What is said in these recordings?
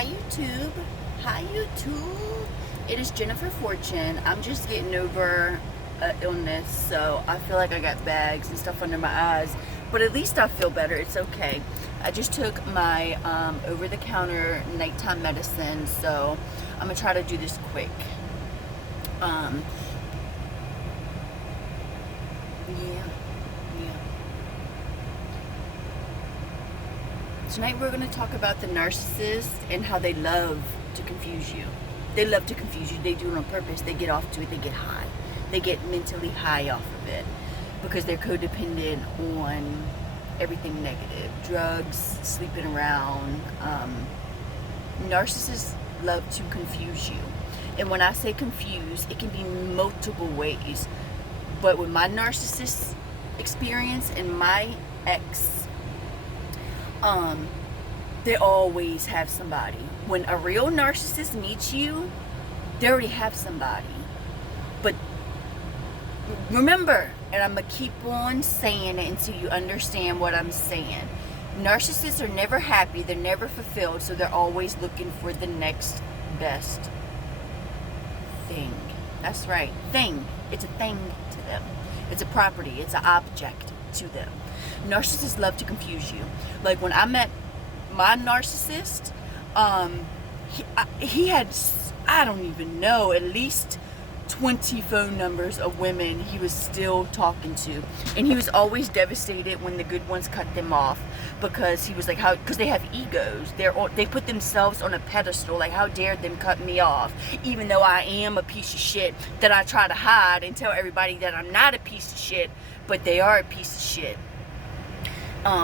Hi YouTube. Hi YouTube. It is Jennifer Fortune. I'm just getting over an illness, so I feel like I got bags and stuff under my eyes, but at least I feel better. It's okay. I just took my over-the-counter nighttime medicine, so I'm gonna try to do this quick. Yeah. Tonight we're going to talk about the narcissist and how they love to confuse you. They love to confuse you. They do it on purpose. They get off to it. They get high. They get mentally high off of it because they're codependent on everything negative. Drugs, sleeping around. Narcissists love to confuse you. And when I say confuse, it can be multiple ways. But with my narcissist experience and my ex, they always have somebody. When a real narcissist meets you, they already have somebody. But remember, and I'm going to keep on saying it until you understand what I'm saying. Narcissists are never happy. They're never fulfilled. So they're always looking for the next best thing. That's right. Thing. It's a thing to them. It's a property. It's an object to them. Narcissists love to confuse you. Like when I met my narcissist, he had, I don't even know, at least 20 phone numbers of women he was still talking to. And he was always devastated when the good ones cut them off, because he was like, because they have egos. They put themselves on a pedestal, like how dare them cut me off, even though I am a piece of shit that I try to hide and tell everybody that I'm not a piece of shit, but they are a piece of shit.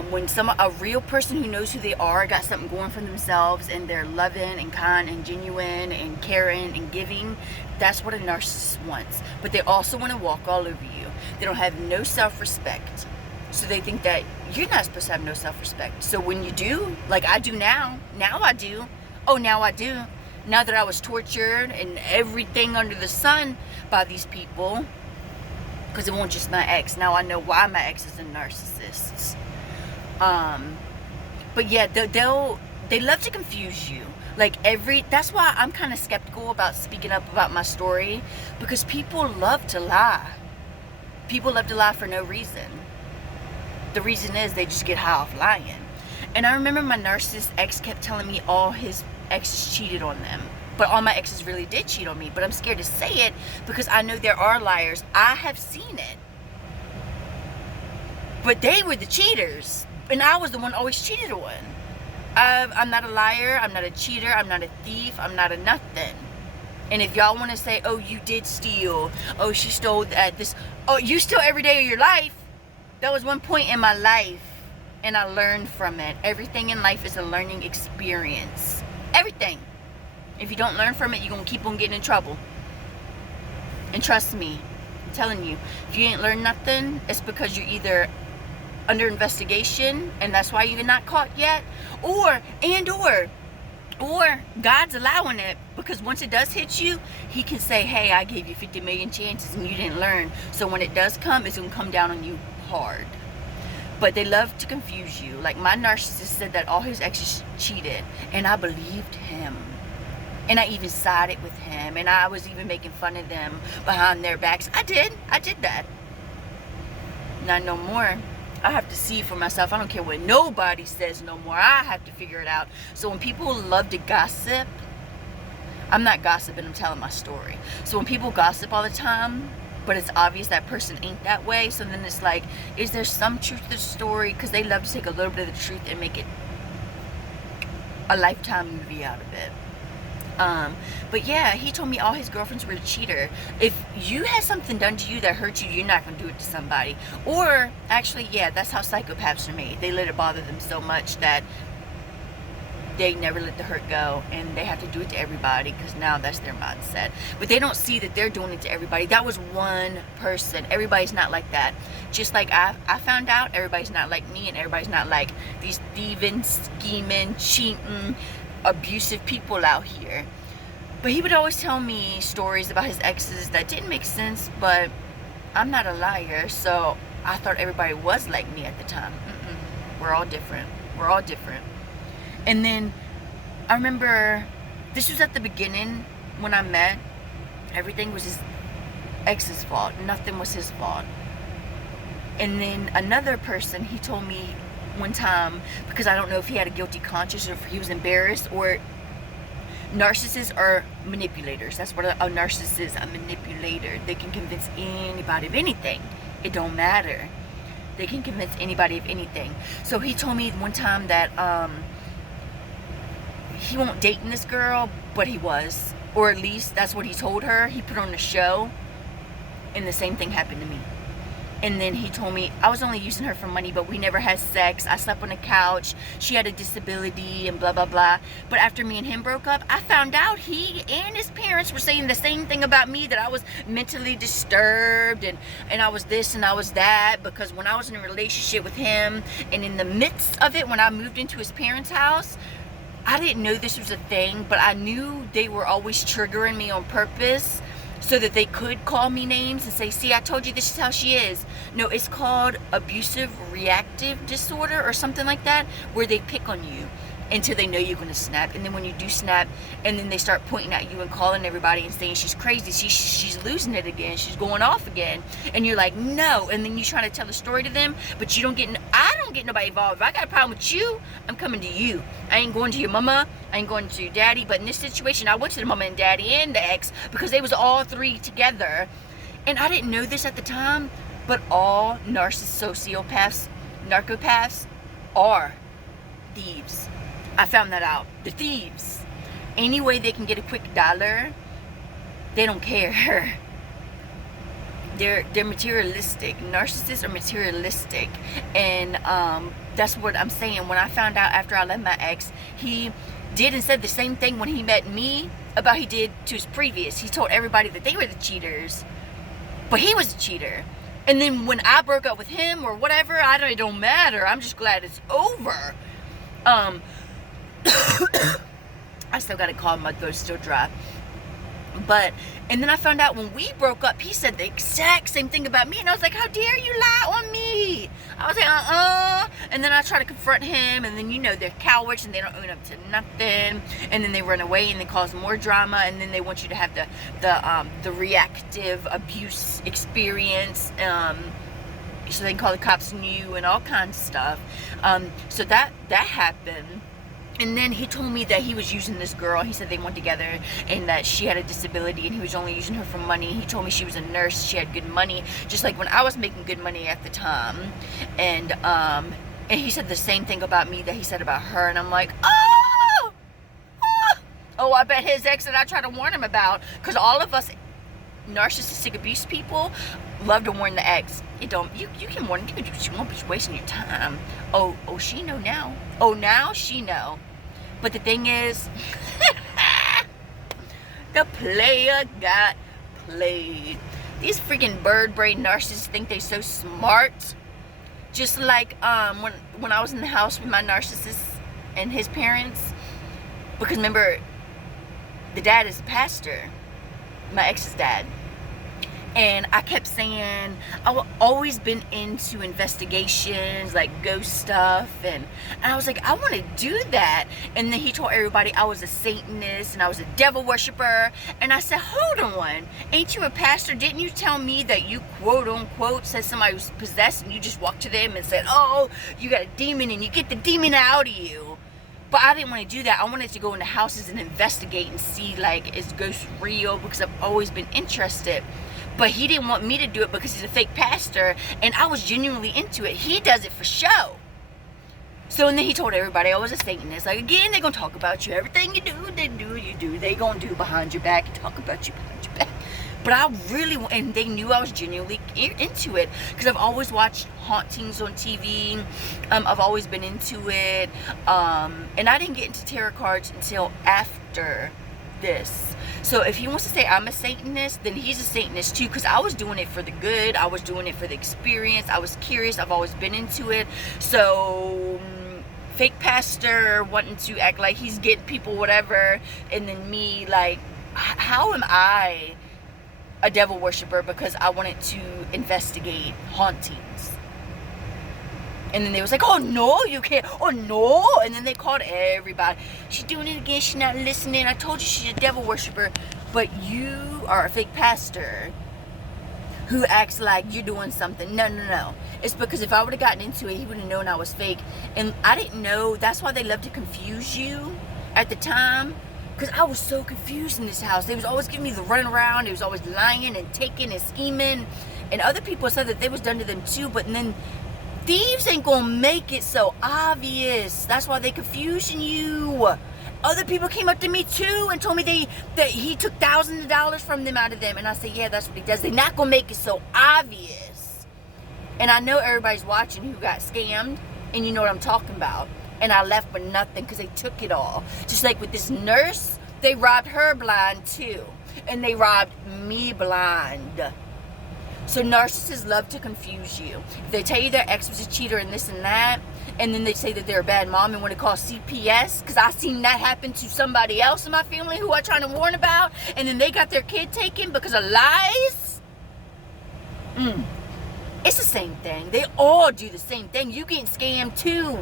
When a real person who knows who they are, got something going for themselves, and they're loving and kind and genuine and caring and giving, that's what a narcissist wants. But they also want to walk all over you. They don't have no self-respect. So they think that you're not supposed to have no self-respect. So when you do, like I do now I do. Oh, now I do. Now that I was tortured and everything under the sun by these people, because it wasn't just my ex. Now I know why my ex is a narcissist. But yeah, they love to confuse you. Like that's why I'm kind of skeptical about speaking up about my story, because people love to lie. People love to lie for no reason. The reason is they just get high off lying. And I remember my narcissist ex kept telling me all his exes cheated on them. But all my exes really did cheat on me. But I'm scared to say it because I know there are liars. I have seen it. But they were the cheaters. And I was the one always cheated on. I'm not a liar. I'm not a cheater. I'm not a thief. I'm not a nothing. And if y'all want to say, oh, you did steal. Oh, she stole this. Oh, you steal every day of your life. That was one point in my life. And I learned from it. Everything in life is a learning experience. Everything. If you don't learn from it, you're going to keep on getting in trouble. And trust me, I'm telling you, if you ain't learned nothing, it's because you're either under investigation and that's why you're not caught yet, or God's allowing it, because once it does hit you, he can say, hey, I gave you 50 million chances and you didn't learn. So when it does come, it's going to come down on you hard. But they love to confuse you. Like my narcissist said that all his exes cheated, and I believed him. And I even sided with him, and I was even making fun of them behind their backs. I did that. Not no more. I have to see for myself. I don't care what nobody says no more. I have to figure it out. So when people love to gossip, I'm not gossiping, I'm telling my story. So when people gossip all the time, but it's obvious that person ain't that way, so then it's like, is there some truth to the story? Because they love to take a little bit of the truth and make it a Lifetime movie out of it. But yeah, he told me all his girlfriends were a cheater. If you had something done to you that hurt you, you're not going to do it to somebody. Or, actually, yeah, that's how psychopaths are made. They let it bother them so much that they never let the hurt go, and they have to do it to everybody, because now that's their mindset. But they don't see that they're doing it to everybody. That was one person. Everybody's not like that. Just like I found out, everybody's not like me, and everybody's not like these thieving, scheming, cheating, abusive people out here. But he would always tell me stories about his exes that didn't make sense, but I'm not a liar, so I thought everybody was like me at the time. We're all different. And then I remember this was at the beginning when I met. Everything was his ex's fault. Nothing was his fault. And then another person, he told me one time, because I don't know if he had a guilty conscience or if he was embarrassed, or narcissists are manipulators. That's what a narcissist is, a manipulator. They can convince anybody of anything. It don't matter. They can convince anybody of anything. So he told me one time that he won't date this girl, but he was. Or at least that's what he told her. He put on a show, and the same thing happened to me. And then he told me I was only using her for money, but we never had sex. I slept on the couch. She had a disability and blah, blah, blah. But after me and him broke up, I found out he and his parents were saying the same thing about me, that I was mentally disturbed and I was this and I was that, because when I was in a relationship with him and in the midst of it, when I moved into his parents' house, I didn't know this was a thing, but I knew they were always triggering me on purpose, so that they could call me names and say, see, I told you this is how she is. No, it's called abusive reactive disorder or something like that, where they pick on you until they know you're going to snap. And then when you do snap, and then they start pointing at you and calling everybody and saying she's crazy, she's losing it again, she's going off again. And you're like, no. And then you try to tell a story to them, but I don't get nobody involved. If I got a problem with you, I'm coming to you. I ain't going to your mama, I ain't going to your daddy. But in this situation, I went to the mama and daddy and the ex, because they was all three together. And I didn't know this at the time, but all sociopaths, narcopaths are thieves. I found that out. The thieves. Any way they can get a quick dollar, they don't care. They're materialistic. Narcissists are materialistic. And that's what I'm saying. When I found out after I left my ex, he did and said the same thing when he met me about he did to his previous. He told everybody that they were the cheaters, but he was a cheater. And then when I broke up with him or whatever, it don't matter. I'm just glad it's over. I still got a cough, my throat's still dry. And then I found out when we broke up, he said the exact same thing about me. And I was like, how dare you lie on me? I was like, And then I try to confront him. And then, they're cowards and they don't own up to nothing. And then they run away and they cause more drama. And then they want you to have the reactive abuse experience. So they can call the cops on you and all kinds of stuff. So that happened. And then he told me that he was using this girl. He said they went together and that she had a disability and he was only using her for money. He told me she was a nurse. She had good money, just like when I was making good money at the time. And he said the same thing about me that he said about her. And I'm like, oh, I bet his ex that I tried to warn him about. Because all of us narcissistic abuse people love to warn the ex. You can warn him, but you won't be wasting your time. Oh, she know now. Oh, now she know. But the thing is, the player got played. These freaking bird brain narcissists think they so smart. Just like when I was in the house with my narcissist and his parents, because remember, the dad is a pastor, my ex's dad. And I kept saying, I've always been into investigations, like ghost stuff. And I was like, I want to do that. And then he told everybody I was a Satanist and I was a devil worshiper. And I said, hold on. Ain't you a pastor? Didn't you tell me that you, quote unquote, said somebody was possessed and you just walked to them and said, oh, you got a demon and you get the demon out of you? But I didn't want to do that. I wanted to go into houses and investigate and see, like, is ghosts real? Because I've always been interested. But he didn't want me to do it because he's a fake pastor, and I was genuinely into it. He does it for show. So, and then he told everybody I was a Satanist. Like, again, they're going to talk about you. Everything you do, they going to do behind your back and talk about you behind your back. But I really, and they knew I was genuinely into it because I've always watched hauntings on TV. I've always been into it. And I didn't get into tarot cards until after this. So if he wants to say I'm a Satanist, then he's a Satanist too, because I was doing it for the good. I was doing it for the experience. I was curious. I've always been into it. So fake pastor wanting to act like he's getting people whatever, and then me, like, how am I a devil worshiper because I wanted to investigate hauntings? And then they was like, oh no, you can't, oh no. And then they called everybody. She's doing it again, she's not listening. I told you she's a devil worshiper. But you are a fake pastor who acts like you're doing something. No. It's because if I would have gotten into it, he would have known I was fake. And I didn't know. That's why they love to confuse you at the time. Because I was so confused in this house. They was always giving me the run around. They was always lying and taking and scheming. And other people said that they was done to them too. But then thieves ain't gonna make it so obvious. That's why they confusing you. Other people came up to me too and told me that he took thousands of dollars from them out of them. And I said, yeah, that's what he does. They're not gonna make it so obvious. And I know everybody's watching who got scammed, and you know what I'm talking about. And I left with nothing because they took it all. Just like with this nurse, they robbed her blind too. And they robbed me blind. So narcissists love to confuse you. If they tell you their ex was a cheater and this and that, and then they say that they're a bad mom and want to call CPS, because I seen that happen to somebody else in my family who I'm trying to warn about, and then they got their kid taken because of lies. It's the same thing. They all do the same thing. You get scammed too.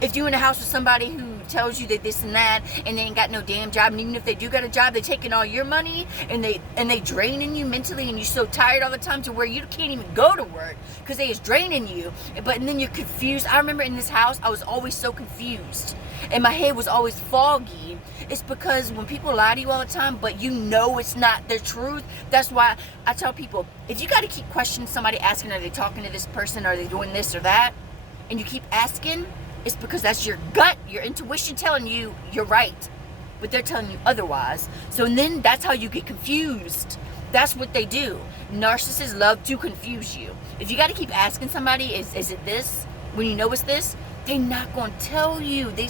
If you're in a house with somebody who tells you that this and that, and they ain't got no damn job, and even if they do got a job, they're taking all your money, and they draining you mentally, and you're so tired all the time to where you can't even go to work because they is draining you. And then you're confused. I remember in this house, I was always so confused, and my head was always foggy. It's because when people lie to you all the time, but you know it's not the truth. That's why I tell people, if you got to keep questioning somebody, asking, are they talking to this person, are they doing this or that, and you keep asking, it's because that's your gut, your intuition telling you you're right, but they're telling you otherwise. So then that's how you get confused. That's what they do. Narcissists love to confuse you. If you got to keep asking somebody, is it this? When you know it's this, they're not going to tell you. They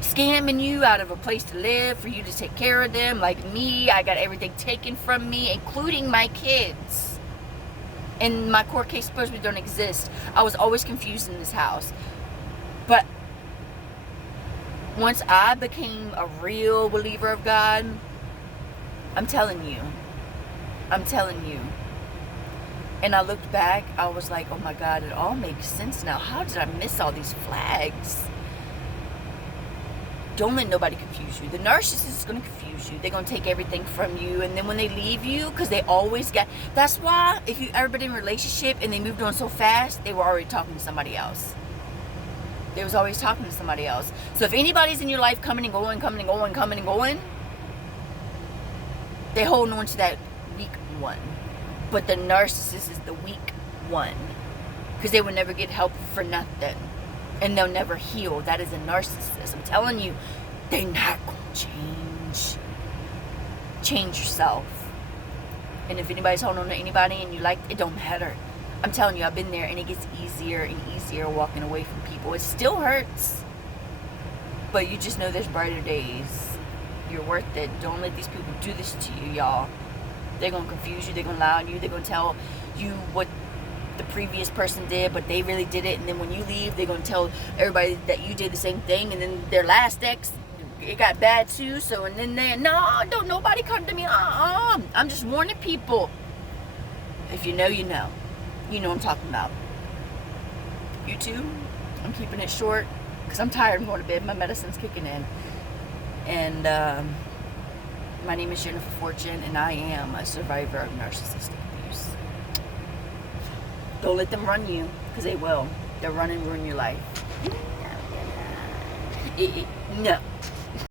scamming you out of a place to live for you to take care of them. Like me, I got everything taken from me, including my kids. And my court case supposedly don't exist. I was always confused in this house. But once I became a real believer of God, I'm telling you. And I looked back, I was like, oh my God, it all makes sense now. How did I miss all these flags? Don't let nobody confuse you. The narcissist is going to confuse you. They're going to take everything from you. And then when they leave you, because they always get... That's why if you ever been in a relationship and they moved on so fast, they were already talking to somebody else. They was always talking to somebody else. So if anybody's in your life coming and going, they're holding on to that weak one. But the narcissist is the weak one. Because they will never get help for nothing. And they'll never heal. That is a narcissist. I'm telling you, they're not going to change. Change yourself. And if anybody's holding on to anybody and you like, it don't matter. I'm telling you, I've been there, and it gets easier and easier walking away from people. It still hurts, but you just know there's brighter days. You're worth it. Don't let these people do this to you, y'all. They're going to confuse you. They're going to lie on you. They're going to tell you what the previous person did, but they really did it. And then when you leave, they're going to tell everybody that you did the same thing. And then their last ex, it got bad too. So, and then no, don't nobody come to me. I'm just warning people. If you know, you know. You know what I'm talking about. You too? I'm keeping it short because I'm tired. I'm going to bed. My medicine's kicking in. And my name is Jennifer Fortune, and I am a survivor of narcissistic abuse. Don't let them run you, because they will. They'll run and ruin your life. No.